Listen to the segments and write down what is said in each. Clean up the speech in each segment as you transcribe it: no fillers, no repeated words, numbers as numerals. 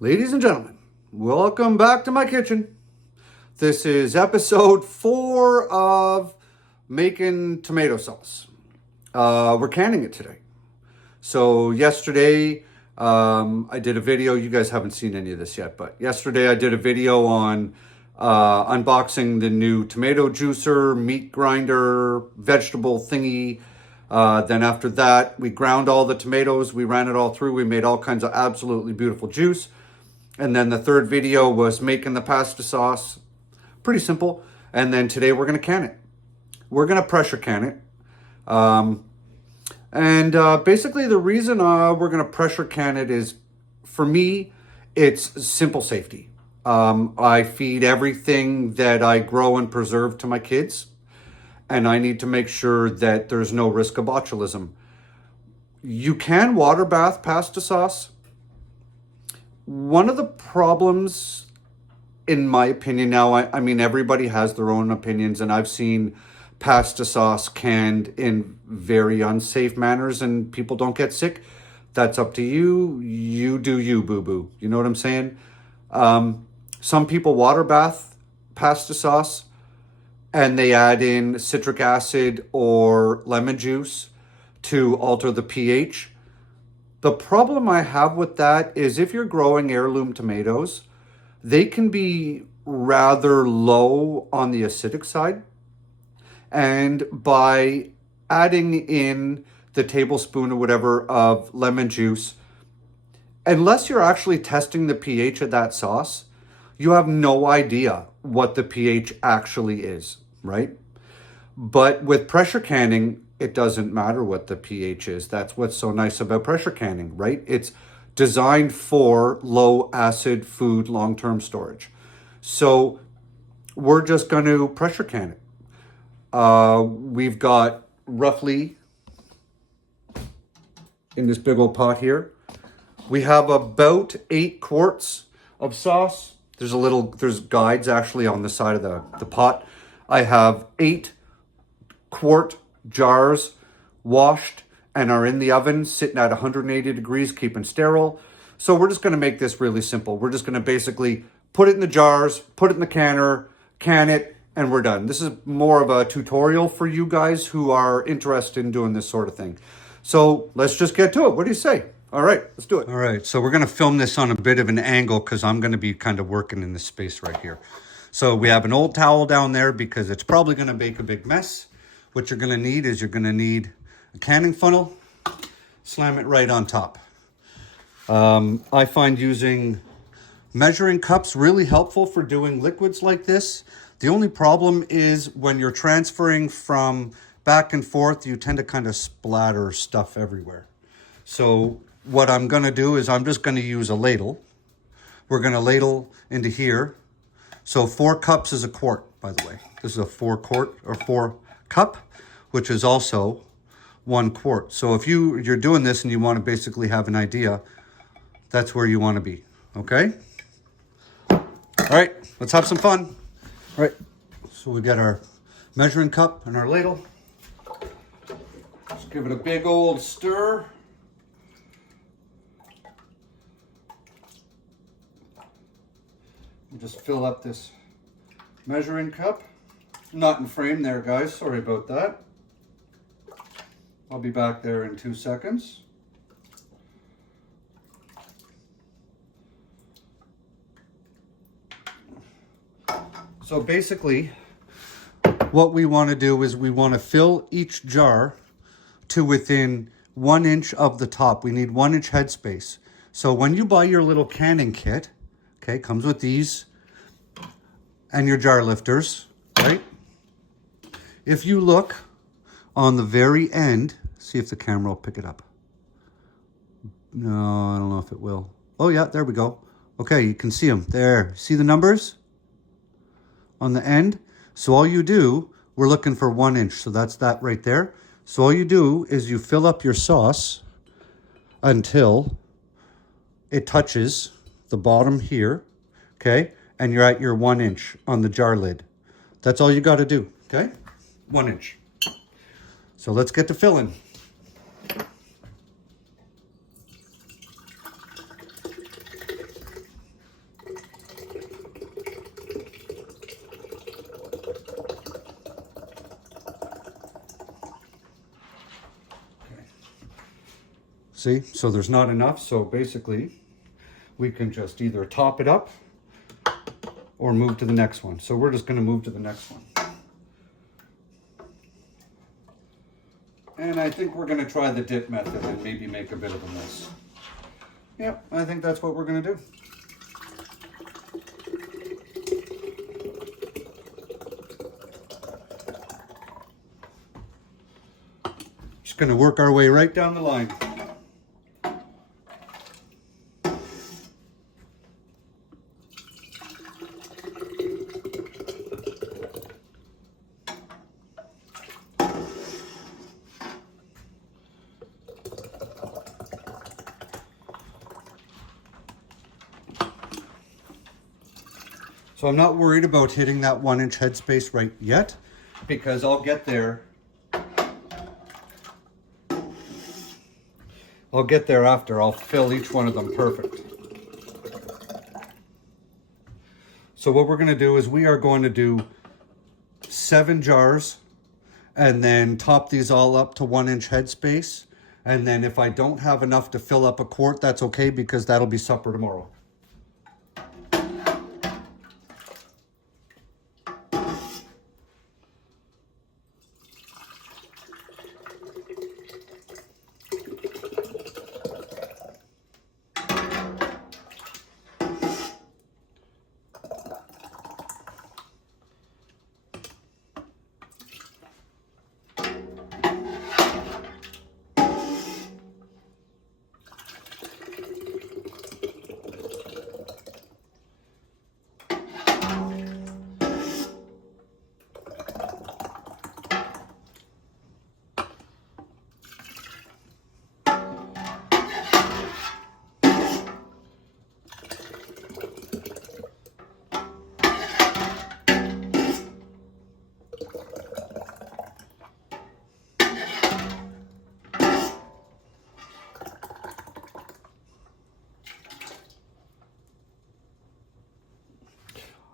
Ladies and gentlemen, welcome back to my kitchen. This is episode 4 of making tomato sauce. We're canning it today. So yesterday, I did a video. You guys haven't seen any of this yet, but yesterday I did a video on unboxing the new tomato juicer, meat grinder, vegetable thingy. Then after that, we ground all the tomatoes. We ran it all through. We made all kinds of absolutely beautiful juice. And then the third video was making the pasta sauce. Pretty simple. And then today we're going to can it. We're going to pressure can it. Basically the reason we're going to pressure can it is, for me, it's simple safety. I feed everything that I grow and preserve to my kids, and I need to make sure that there's no risk of botulism. You can water bath pasta sauce. One of the problems, in my opinion now, I mean, everybody has their own opinions, and I've seen pasta sauce canned in very unsafe manners and people don't get sick. That's up to you. You do you, boo-boo. You know what I'm saying? Some people water bath pasta sauce and they add in citric acid or lemon juice to alter the pH. The problem I have with that is if you're growing heirloom tomatoes, they can be rather low on the acidic side. And by adding in the tablespoon or whatever of lemon juice, unless you're actually testing the pH of that sauce, you have no idea what the pH actually is, right? But with pressure canning, it doesn't matter what the pH is. That's what's so nice about pressure canning, right? It's designed for low acid food long-term storage. So we're just going to pressure can it. We've got roughly, in this big old pot here, we have about 8 quarts of sauce. There's guides actually on the side of the pot. I have 8 quart jars washed and are in the oven sitting at 180 degrees, keeping sterile. So we're just going to make this really simple. We're just going to basically put it in the jars, put it in the canner, can it, and we're done. This is more of a tutorial for you guys who are interested in doing this sort of thing. So let's just get to it. What do you say? All right, let's do it. All right, so we're going to film this on a bit of an angle because I'm going to be kind of working in this space right here. So we have an old towel down there because it's probably going to make a big mess. What you're going to need is you're going to need a canning funnel. Slam it right on top. I find using measuring cups really helpful for doing liquids like this. The only problem is when you're transferring from back and forth, you tend to kind of splatter stuff everywhere. So what I'm going to do is I'm just going to use a ladle. We're going to ladle into here. So 4 cups is a quart, by the way. This is a 4 cup, which is also 1 quart. So if you're doing this and you want to basically have an idea, that's where you want to be, okay? All right, let's have some fun. All right, so we got our measuring cup and our ladle. Just give it a big old stir. We'll just fill up this measuring cup. Not in frame there, guys. Sorry about that. I'll be back there in 2 seconds. So basically, what we want to do is we want to fill each jar to within 1 inch of the top. We need 1 inch headspace. So when you buy your little canning kit, okay, comes with these and your jar lifters, right? If you look on the very end, see if the camera will pick it up. No, I don't know if it will. Oh yeah, there we go. Okay, you can see them there. See the numbers on the end? So all you do, we're looking for 1 inch. So that's that right there. So all you do is you fill up your sauce until it touches the bottom here, okay? And you're at your 1 inch on the jar lid. That's all you got to do, okay? 1 inch. So let's get to filling. See, so there's not enough. So basically we can just either top it up or move to the next one. So we're just going to move to the next one. And I think we're going to try the dip method and maybe make a bit of a mess. Yep, I think that's what we're going to do. Just going to work our way right down the line. So I'm not worried about hitting that 1-inch headspace right yet, because I'll get there. I'll get there after. I'll fill each one of them perfect. So what we're going to do is we are going to do 7 jars and then top these all up to 1-inch headspace. And then if I don't have enough to fill up a quart, that's okay, because that'll be supper tomorrow.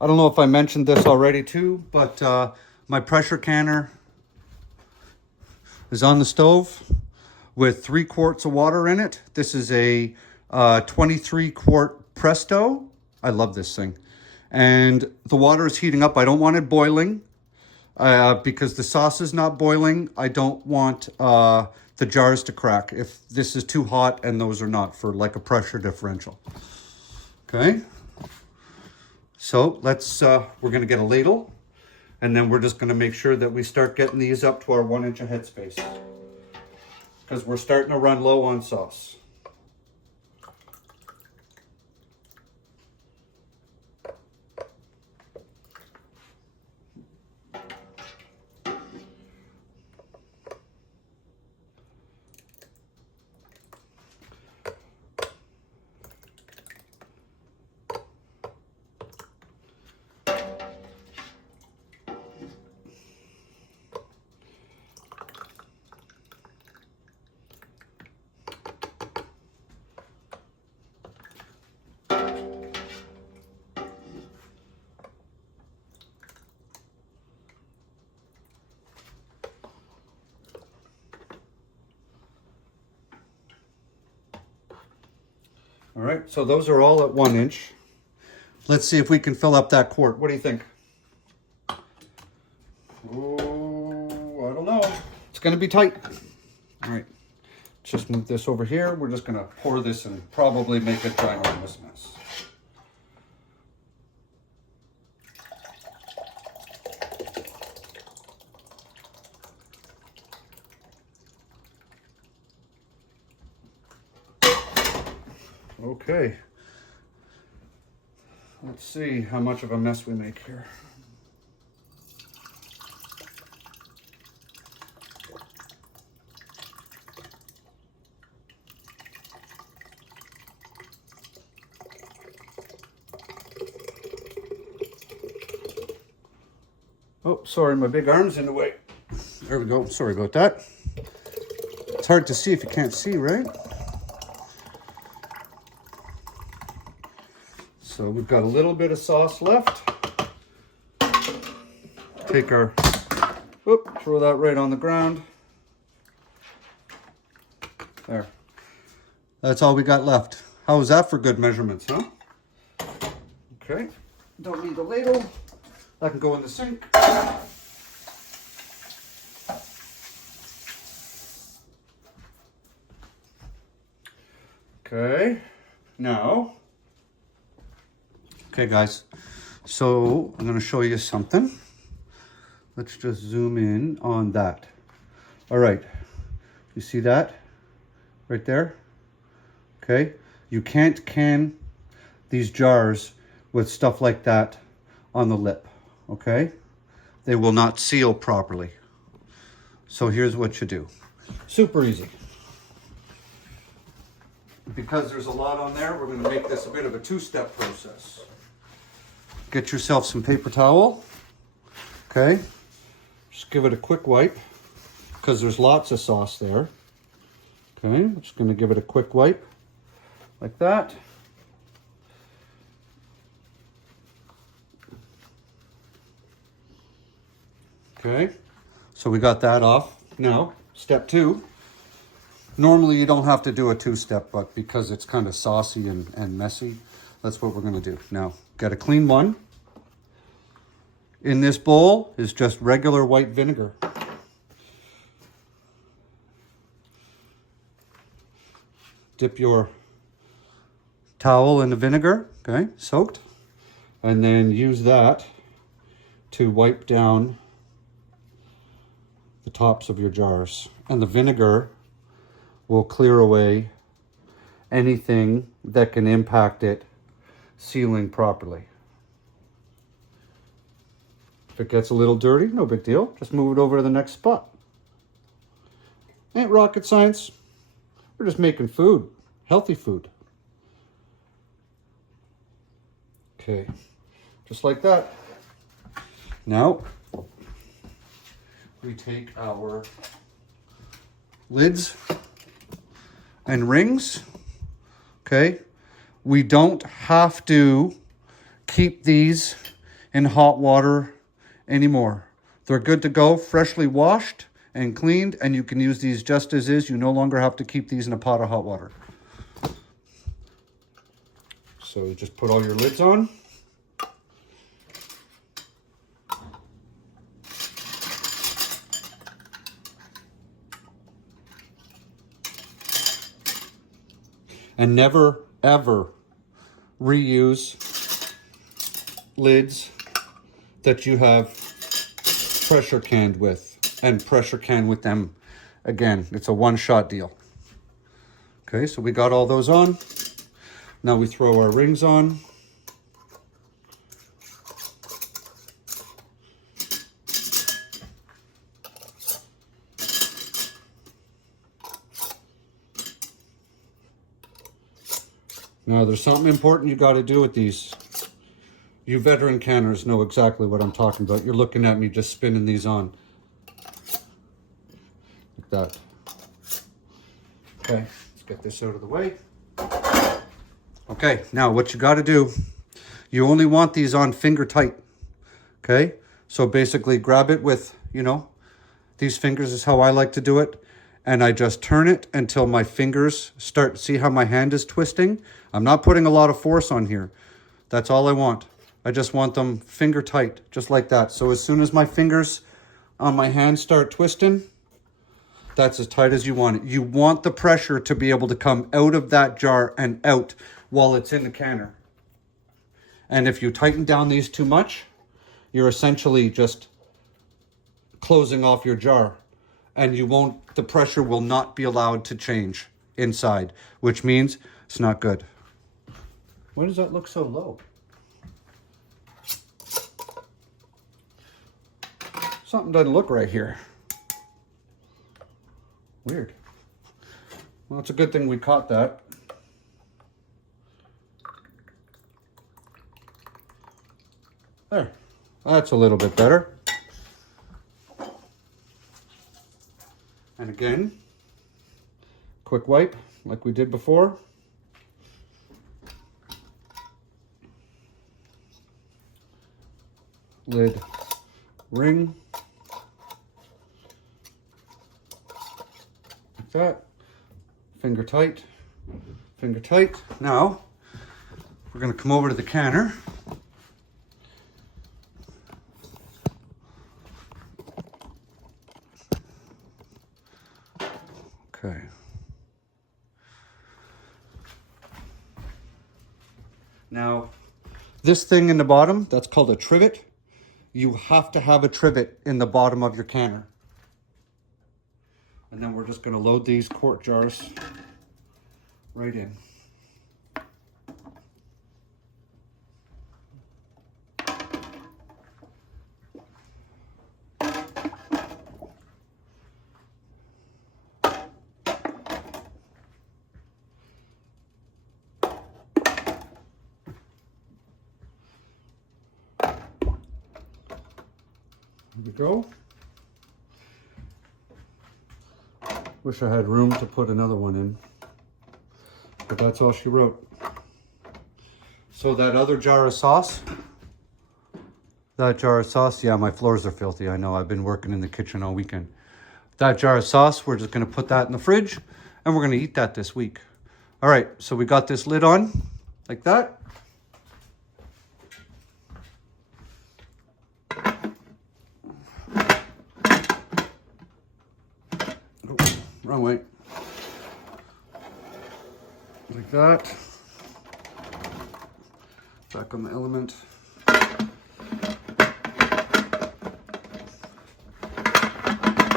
I don't know if I mentioned this already too, but my pressure canner is on the stove with 3 quarts of water in it. This is a 23 quart Presto. I love this thing. And the water is heating up. I don't want it boiling because the sauce is not boiling. I don't want the jars to crack if this is too hot and those are not, for like a pressure differential. Okay. So we're going to get a ladle, and then we're just going to make sure that we start getting these up to our 1-inch of headspace, because we're starting to run low on sauce. All right, so those are all at 1 inch. Let's see if we can fill up that quart. What do you think? Oh, I don't know. It's going to be tight. All right, just move this over here. We're just going to pour this and probably make a ginormous mess. Okay, let's see how much of a mess we make here. Oh, sorry, my big arm's in the way. There we go. Sorry about that. It's hard to see if you can't see, right? So we've got a little bit of sauce left. Take our, throw that right on the ground. There. That's all we got left. How was that for good measurements, huh? Okay, don't need the ladle. That can go in the sink. Okay, now, okay guys, so I'm gonna show you something. Let's just zoom in on that. All right, you see that right there? Okay, you can't can these jars with stuff like that on the lip, okay? They will not seal properly. So here's what you do. Super easy. Because there's a lot on there, we're gonna make this a bit of a two-step process. Get yourself some paper towel, okay? Just give it a quick wipe, because there's lots of sauce there. Okay, I'm just gonna give it a quick wipe, like that. Okay, so we got that off. Now, step two. Normally you don't have to do a two-step, but because it's kind of saucy and messy, that's what we're gonna do. Now, get a clean one. In this bowl is just regular white vinegar. Dip your towel in the vinegar, okay, soaked, and then use that to wipe down the tops of your jars. And the vinegar will clear away anything that can impact it sealing properly. If it gets a little dirty, no big deal. Just move it over to the next spot. Ain't rocket science. We're just making food, healthy food. Okay, just like that. Now, we take our lids and rings, okay? We don't have to keep these in hot water anymore. They're good to go, freshly washed and cleaned, and you can use these just as is. You no longer have to keep these in a pot of hot water. So you just put all your lids on. And never, ever reuse lids that you have pressure canned with, and pressure can with them again. It's a one-shot deal. Okay, so we got all those on. Now we throw our rings on. Now there's something important you got to do with these. You veteran canners know exactly what I'm talking about. You're looking at me just spinning these on. Like that. Okay, let's get this out of the way. Okay, now what you got to do, you only want these on finger tight. Okay, so basically grab it with, you know, these fingers is how I like to do it. And I just turn it until my fingers start, see how my hand is twisting? I'm not putting a lot of force on here. That's all I want. I just want them finger tight, just like that. So as soon as my fingers on my hand start twisting, that's as tight as you want it. You want the pressure to be able to come out of that jar and out while it's in the canner. And if you tighten down these too much, you're essentially just closing off your jar. And you won't, the pressure will not be allowed to change inside, which means it's not good. Why does that look so low? Something doesn't look right here. Weird. Well, it's a good thing we caught that. There, that's a little bit better. And again, quick wipe like we did before. Lid, ring, like that, finger tight. finger tight. Now, we're gonna come over to the canner. Okay. Now, this thing in the bottom, that's called a trivet. You have to have a trivet in the bottom of your canner. And then we're just gonna load these quart jars right in. Here we go. Wish I had room to put another one in, but that's all she wrote. So that other jar of sauce, yeah, my floors are filthy. I know, I've been working in the kitchen all weekend. That jar of sauce, we're just gonna put that in the fridge and we're gonna eat that this week. All right, so we got this lid on like that. Wrong way. Like that. Back on the element. Put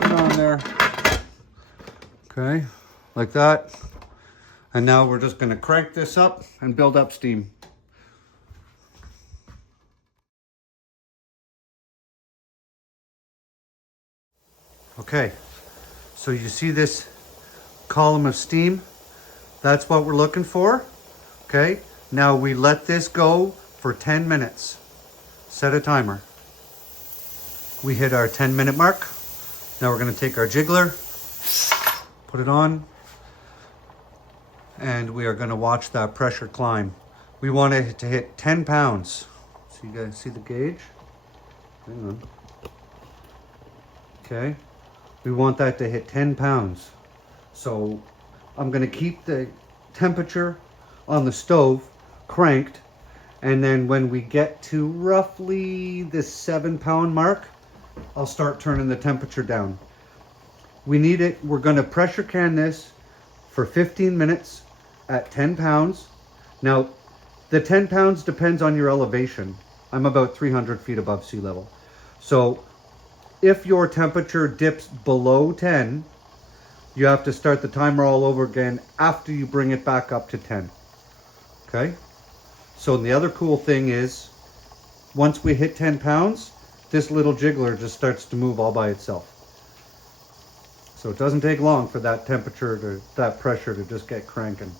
it on there. Okay, like that. And now we're just gonna crank this up and build up steam. Okay. So you see this column of steam? That's what we're looking for. Okay, now we let this go for 10 minutes. Set a timer. We hit our 10-minute mark. Now we're gonna take our jiggler, put it on, and we are gonna watch that pressure climb. We want it to hit 10 pounds. So you guys see the gauge? Hang on. Okay. We want that to hit 10 pounds. So I'm gonna keep the temperature on the stove cranked, and then when we get to roughly the 7-pound mark, I'll start turning the temperature down. We need it, we're gonna pressure can this for 15 minutes at 10 pounds. Now, the 10 pounds depends on your elevation. I'm about 300 feet above sea level. So if your temperature dips below 10, you have to start the timer all over again after you bring it back up to 10. Okay? So the other cool thing is, once we hit 10 pounds, this little jiggler just starts to move all by itself. So it doesn't take long for that temperature to, that pressure to just get cranking.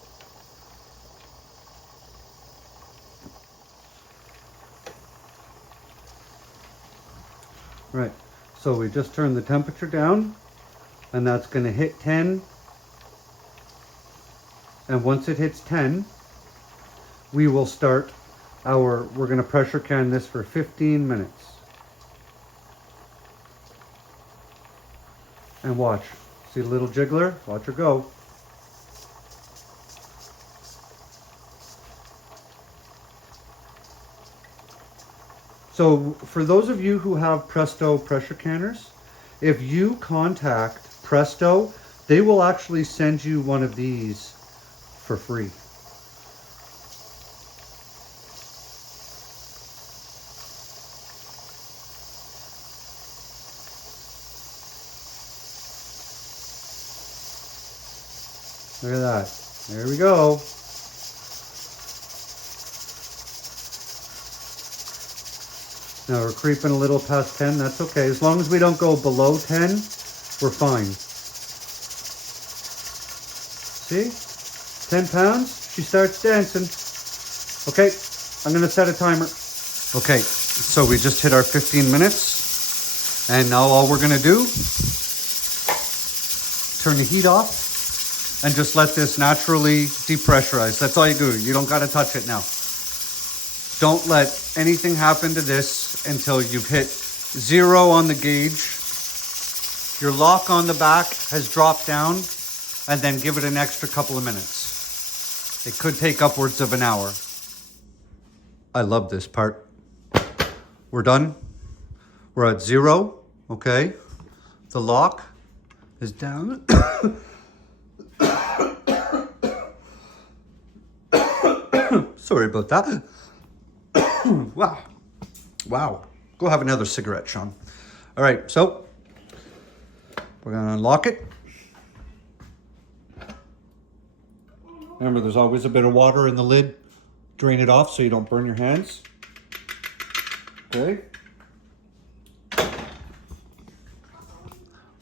Right. So we just turned the temperature down, and that's going to hit 10. And once it hits 10, we will start we're going to pressure can this for 15 minutes. And watch. See the little jiggler? Watch her go. So for those of you who have Presto pressure canners, if you contact Presto, they will actually send you one of these for free. Look at that. There we go. Now we're creeping a little past 10, that's okay. As long as we don't go below 10, we're fine. See? 10 pounds, she starts dancing. Okay, I'm gonna set a timer. Okay, so we just hit our 15 minutes. And now all we're gonna do, turn the heat off and just let this naturally depressurize. That's all you do, you don't gotta touch it now. Don't let anything happen to this until you've hit 0 on the gauge. Your lock on the back has dropped down, and then give it an extra couple of minutes. It could take upwards of an hour. I love this part. We're done. We're at 0, okay? The lock is down. Sorry about that. Wow. Wow. Go have another cigarette, Sean. All right, so we're gonna unlock it. Remember, there's always a bit of water in the lid. Drain it off so you don't burn your hands. Okay.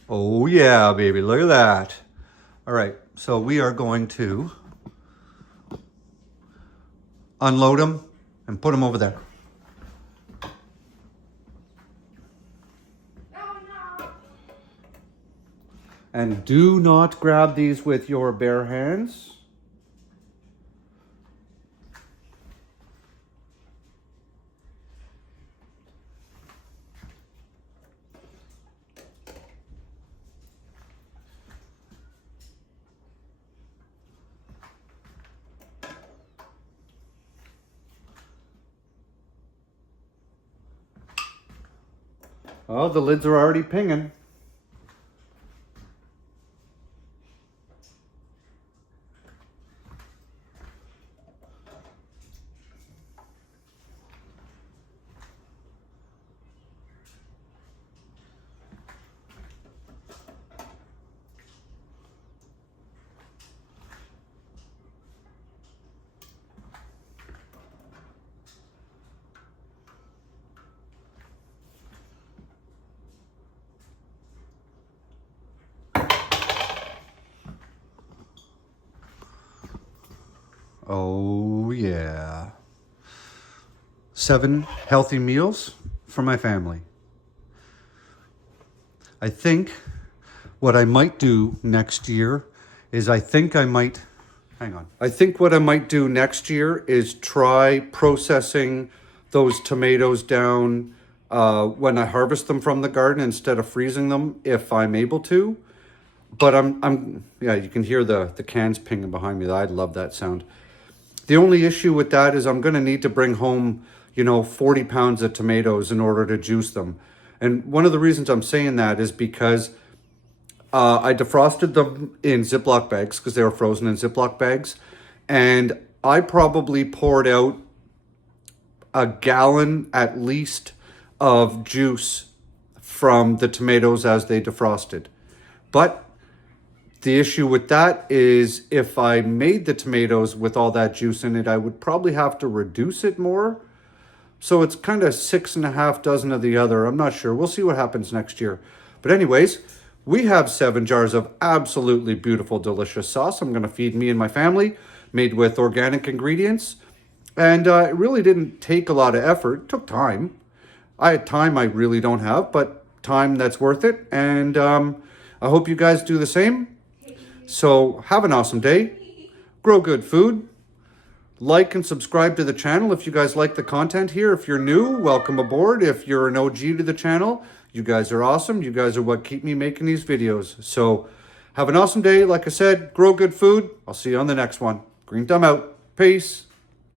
Oh yeah, baby, look at that. All right, so we are going to unload them and put them over there. And do not grab these with your bare hands. Oh, the lids are already pinging. Oh yeah. 7 healthy meals for my family. I think what I might do next year is I think what I might do next year is try processing those tomatoes down when I harvest them from the garden instead of freezing them if I'm able to. But yeah, you can hear the cans pinging behind me. I love that sound. The only issue with that is I'm going to need to bring home, 40 pounds of tomatoes in order to juice them. And one of the reasons I'm saying that is because I defrosted them in Ziploc bags because they were frozen in Ziploc bags. And I probably poured out a gallon at least of juice from the tomatoes as they defrosted. But the issue with that is if I made the tomatoes with all that juice in it, I would probably have to reduce it more. So it's kind of 6.5 dozen of the other. I'm not sure. We'll see what happens next year. But anyways, we have 7 jars of absolutely beautiful, delicious sauce. I'm going to feed me and my family, made with organic ingredients. And it really didn't take a lot of effort. It took time. I had time I really don't have, but time that's worth it. And I hope you guys do the same. So have an awesome day, grow good food, like and subscribe to the channel if you guys like the content here. If you're new, welcome aboard. If you're an OG to the channel, you guys are awesome. You guys are what keep me making these videos. So have an awesome day. Like I said, grow good food. I'll see you on the next one. Green Thumb out. Peace.